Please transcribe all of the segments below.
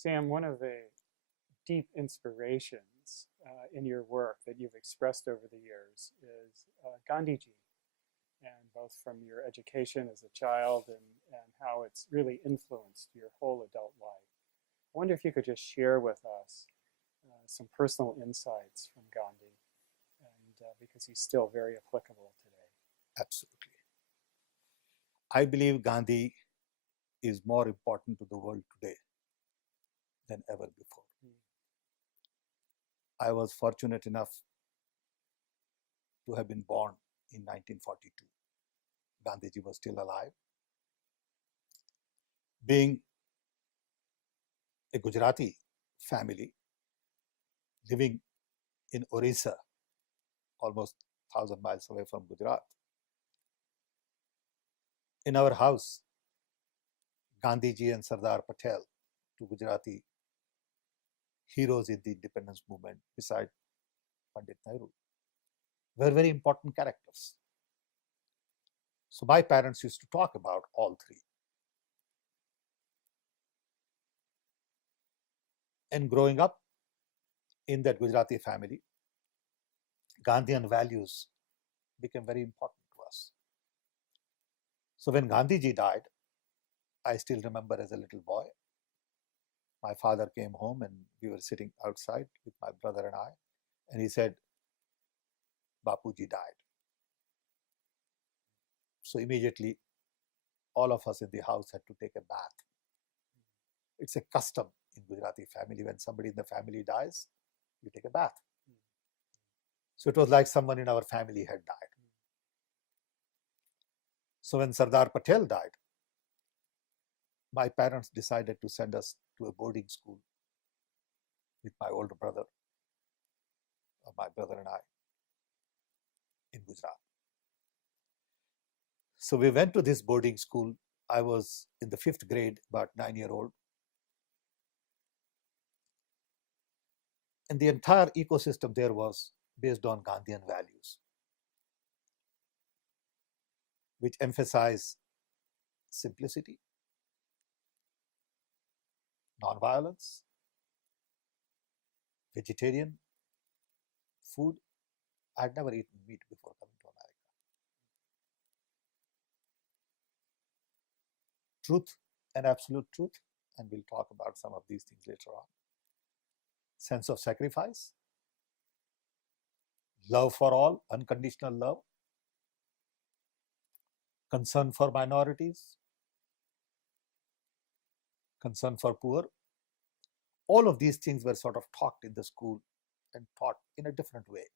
Sam, one of the deep inspirations in your work that you've expressed over the years is Gandhiji, and both from your education as a child and how it's really influenced your whole adult life. I wonder if you could just share with us some personal insights from Gandhi, and because he's still very applicable today. Absolutely. I believe Gandhi is more important to the world today than ever before. Mm. I was fortunate enough to have been born in 1942. Gandhiji was still alive. Being a Gujarati family living in Orissa, almost 1,000 miles away from Gujarat, in our house, Gandhiji and Sardar Patel, two Gujarati heroes in the independence movement beside Pandit Nehru, were very important characters. So my parents used to talk about all three. And growing up in that Gujarati family, Gandhian values became very important to us. So when Gandhiji died, I still remember as a little boy, my father came home and we were sitting outside with my brother and I, and he said, Bapuji died. So immediately, all of us in the house had to take a bath. It's a custom in Gujarati family. When somebody in the family dies, you take a bath. So it was like someone in our family had died. So when Sardar Patel died, my parents decided to send us to a boarding school with my older brother, my brother and I, in Gujarat. So we went to this boarding school. I was in the 5th grade, about 9-year-old. And the entire ecosystem there was based on Gandhian values, which emphasize simplicity, non-violence, vegetarian food. I had never eaten meat before coming to America. Truth and absolute truth, and we'll talk about some of these things later on. Sense of sacrifice, love for all, unconditional love, concern for minorities, concern for poor. All of these things were sort of taught in the school and taught in a different way.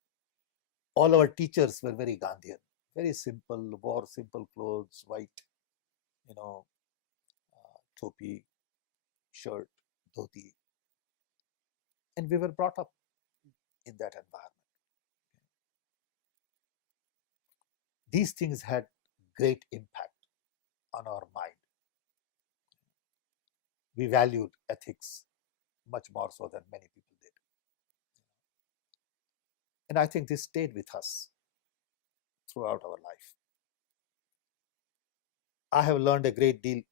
All our teachers were very Gandhian, very simple, wore simple clothes, white, topi, shirt, dhoti. And we were brought up in that environment. These things had great impact on our mind. We valued ethics much more so than many people did. And I think this stayed with us throughout our life. I have learned a great deal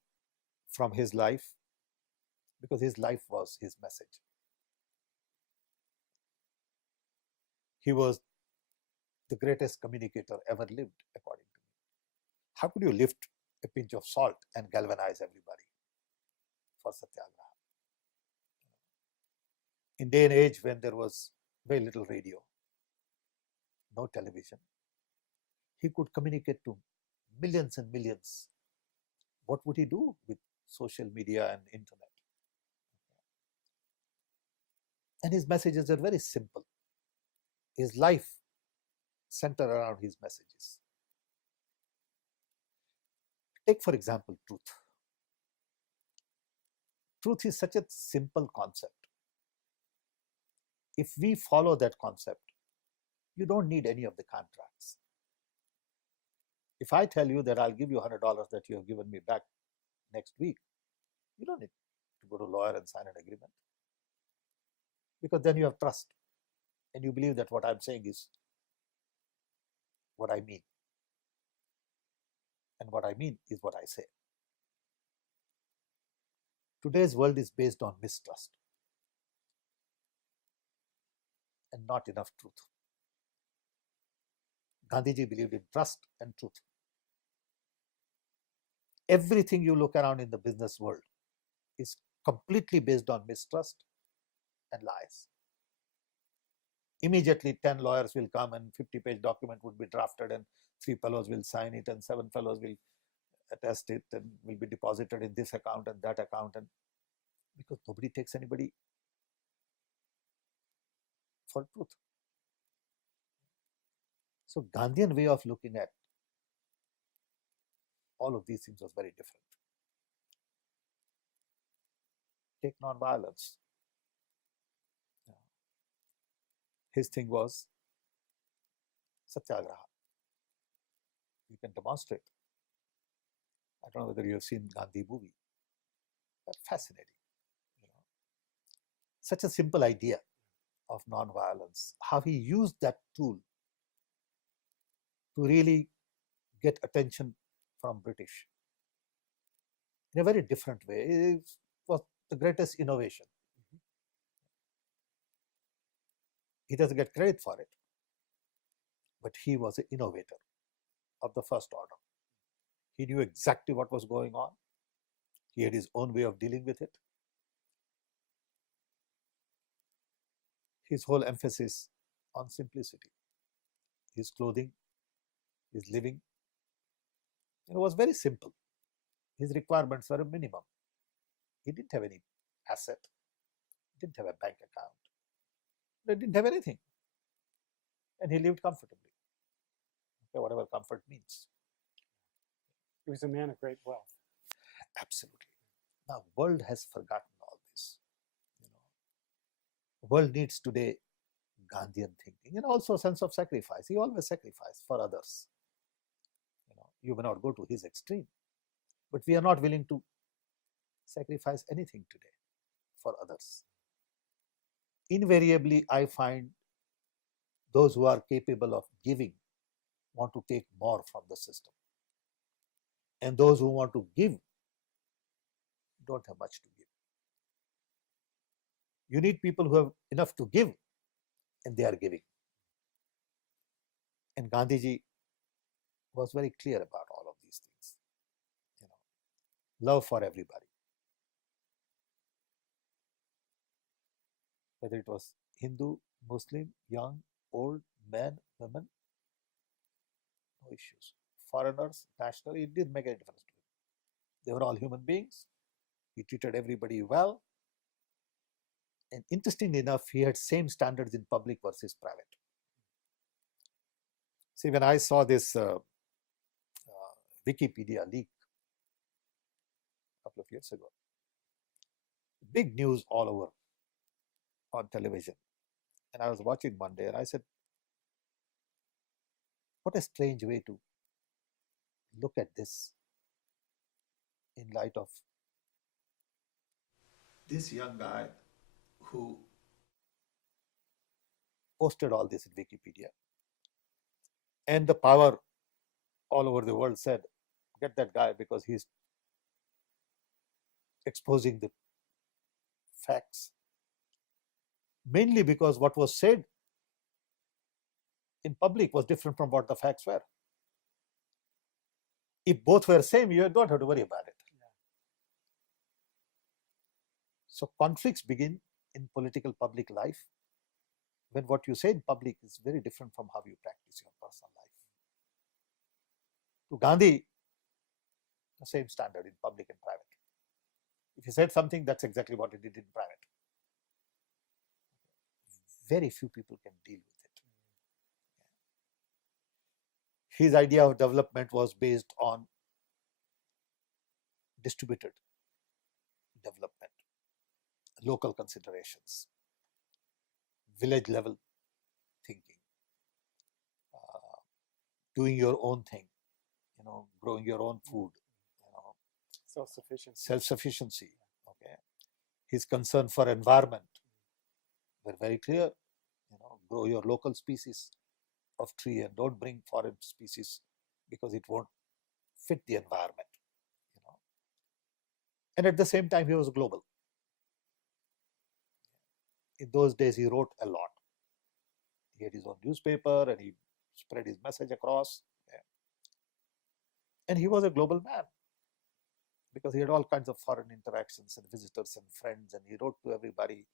from his life because his life was his message. He was the greatest communicator ever lived, according to me. How could you lift a pinch of salt and galvanize everybody for Satyagraha? In day and age when there was very little radio, no television, he could communicate to millions and millions. What would he do with social media and internet? And his messages are very simple. His life centered around his messages. Take, for example, truth. Truth is such a simple concept. If we follow that concept, you don't need any of the contracts. If I tell you that I'll give you $100 that you have given me back next week, you don't need to go to a lawyer and sign an agreement, because then you have trust and you believe that what I'm saying is what I mean, and what I mean is what I say. Today's world is based on mistrust and not enough truth. Gandhiji believed in trust and truth. Everything you look around in the business world is completely based on mistrust and lies. Immediately 10 lawyers will come and 50-page document would be drafted and 3 fellows will sign it and 7 fellows will attest it and will be deposited in this account and that account, and because nobody takes anybody for truth. So Gandhian way of looking at all of these things was very different. Take non-violence. His thing was satyagraha. You can demonstrate. I don't know whether you have seen Gandhi movie. That's fascinating. Such a simple idea of non-violence, how he used that tool to really get attention from British in a very different way. It was the greatest innovation. He doesn't get credit for it, but he was an innovator of the first order. He knew exactly what was going on. He had his own way of dealing with it. His whole emphasis on simplicity. His clothing, his living, it was very simple. His requirements were a minimum. He didn't have any asset, didn't have a bank account, he didn't have anything. And he lived comfortably. Okay, whatever comfort means. He was a man of great wealth. Absolutely. Now, world has forgotten all this. World needs today Gandhian thinking and also a sense of sacrifice. He always sacrificed for others. You may not go to his extreme, but we are not willing to sacrifice anything today for others. Invariably, I find those who are capable of giving want to take more from the system. And those who want to give don't have much to give. You need people who have enough to give and they are giving. And Gandhiji was very clear about all of these things. Love for everybody. Whether it was Hindu, Muslim, young, old, men, women, no issues. Foreigners, national, it didn't make any difference to him. They were all human beings. He treated everybody well. And interestingly enough, he had same standards in public versus private. See, when I saw this Wikipedia leak a couple of years ago, big news all over on television. And I was watching one day and I said, what a strange way to look at this in light of this young guy who posted all this in Wikipedia. And the power all over the world said, get that guy because he's exposing the facts. Mainly because what was said in public was different from what the facts were. If both were same, you don't have to worry about it. Yeah. So conflicts begin in political public life when what you say in public is very different from how you practice your personal life. To Gandhi, the same standard in public and private. If he said something, that's exactly what he did in private. Very few people can deal with it. His idea of development was based on distributed development, local considerations, village level thinking, doing your own thing, growing your own food, self-sufficiency. Okay, his concern for environment were very clear. Grow your local species of tree and don't bring foreign species because it won't fit the environment. And at the same time, he was global. In those days, he wrote a lot. He had his own newspaper and he spread his message across. Yeah. And he was a global man because he had all kinds of foreign interactions and visitors and friends, and he wrote to everybody.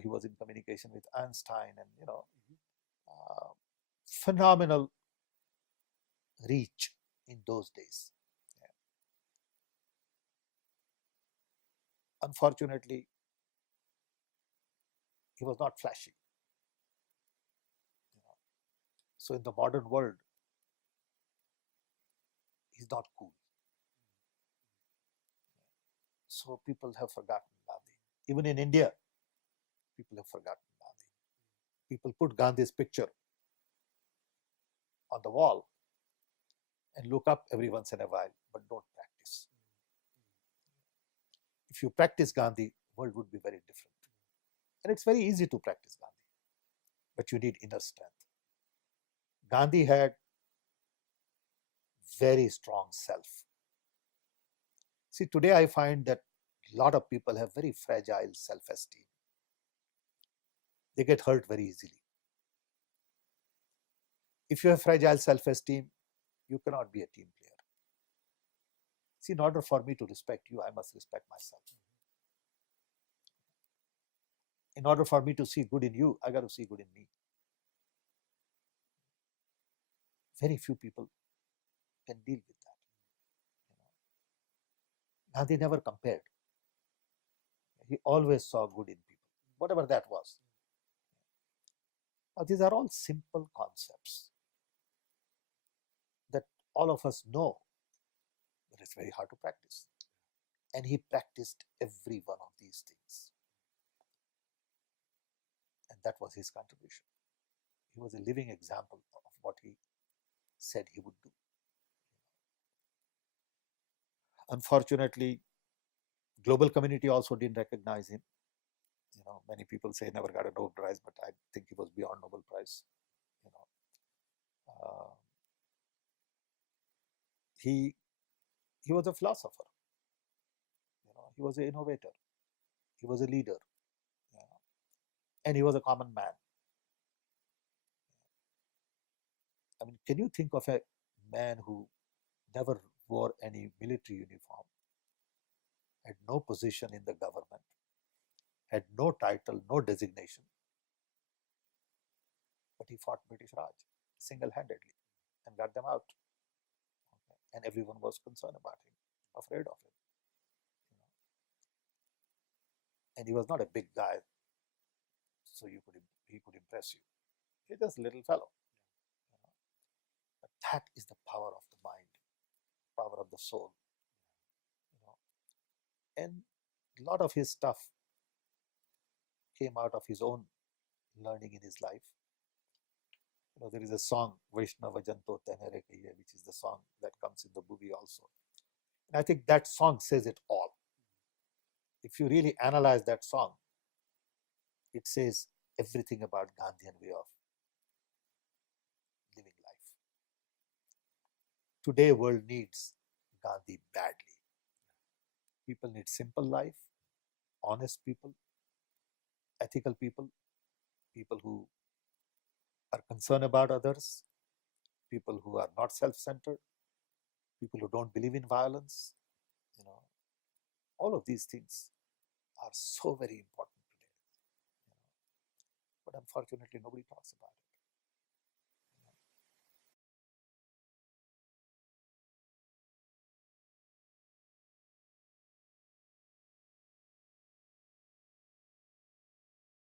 He was in communication with Einstein, and phenomenal reach in those days. Yeah. Unfortunately, he was not flashy. So in the modern world, he's not cool. So people have forgotten Gandhi. Even in India, people have forgotten Gandhi. People put Gandhi's picture on the wall and look up every once in a while, but don't practice. If you practice Gandhi, the world would be very different. And it's very easy to practice Gandhi, but you need inner strength. Gandhi had very strong self. See, today I find that a lot of people have very fragile self-esteem. They get hurt very easily. If you have fragile self-esteem, you cannot be a team player. See, in order for me to respect you, I must respect myself. In order for me to see good in you, I got to see good in me. Very few people can deal with that. Gandhi never compared. He always saw good in people, whatever that was. Now, these are all simple concepts that all of us know, but it's very hard to practice. And he practiced every one of these things. And that was his contribution. He was a living example of what he said he would do. Unfortunately, global community also didn't recognize him. Many people say he never got a Nobel Prize, but I think he was beyond Nobel Prize. He was a philosopher. He was an innovator. He was a leader. And he was a common man. I mean, can you think of a man who never wore any military uniform, had no position in the government, had no title, no designation, but he fought British Raj single-handedly and got them out. Okay. And everyone was concerned about him, afraid of him. And he was not a big guy, so he could impress you. He's just a little fellow. But that is the power of the mind, power of the soul. And a lot of his stuff came out of his own learning in his life. There is a song, Vaishnava Janto Tenere Kahiye, which is the song that comes in the movie also. And I think that song says it all. If you really analyze that song, it says everything about Gandhian way of living life. Today, world needs Gandhi badly. People need simple life, honest people, ethical people, people who are concerned about others, people who are not self-centered, people who don't believe in violence. All of these things are so very important today. But unfortunately, nobody talks about it.